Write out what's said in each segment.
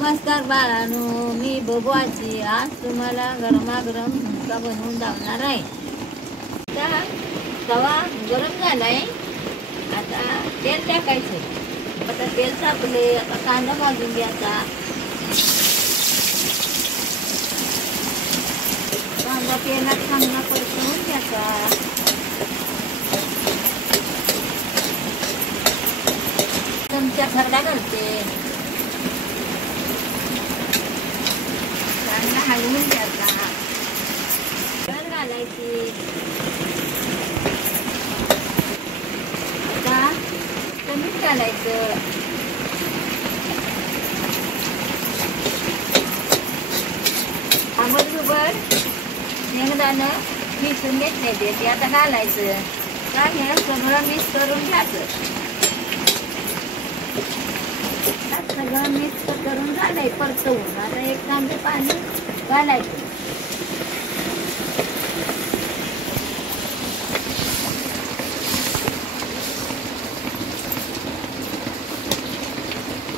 नमस्कार बाळांनो, मी बबुआची आज तुम्हाला गरमागरम झुणका बनवून दाखवणार आहे। आता तवा गरम झालाय, आता तेल टाकायचं। आता तेल टाकले, आता कांदा भाजून घ्यायचा। कांदा तेलात चांगला परतवून घ्यायचा। चमचा खरडा घालते, कांदा हलवून घ्यायचा, हळद घालायची। आता मीठ घालायचं, आंबटगोबट शेंगदाणं मिसळून घेतले ते आता घालायचं। का हे सगळं मिक्स करून घ्यायचं। सगळं मिक्स करून झालंय परतवून, आता एक तांबे पाणी घालायचं।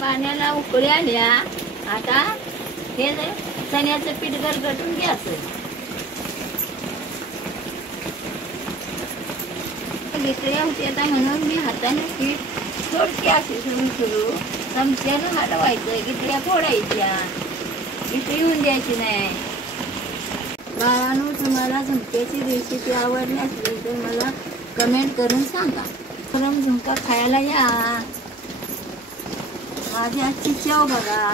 पाण्याला उकळी आल्या, आता हे चण्याचं पीठ गरगटून घ्यायचं। इकडे होते आता म्हणून मी हाताने पीठ थोडकी अशी सुरू चमच्यानं हलवायचं, गिटऱ्या फोडायच्या, गिटरी होऊन द्यायची नाही। बाळांनो, तुम्हाला झुणक्याची रेसिपी आवडली असली तर मला कमेंट करून सांगा। गरम झुणका खायला या, माझी आजची चव बघा।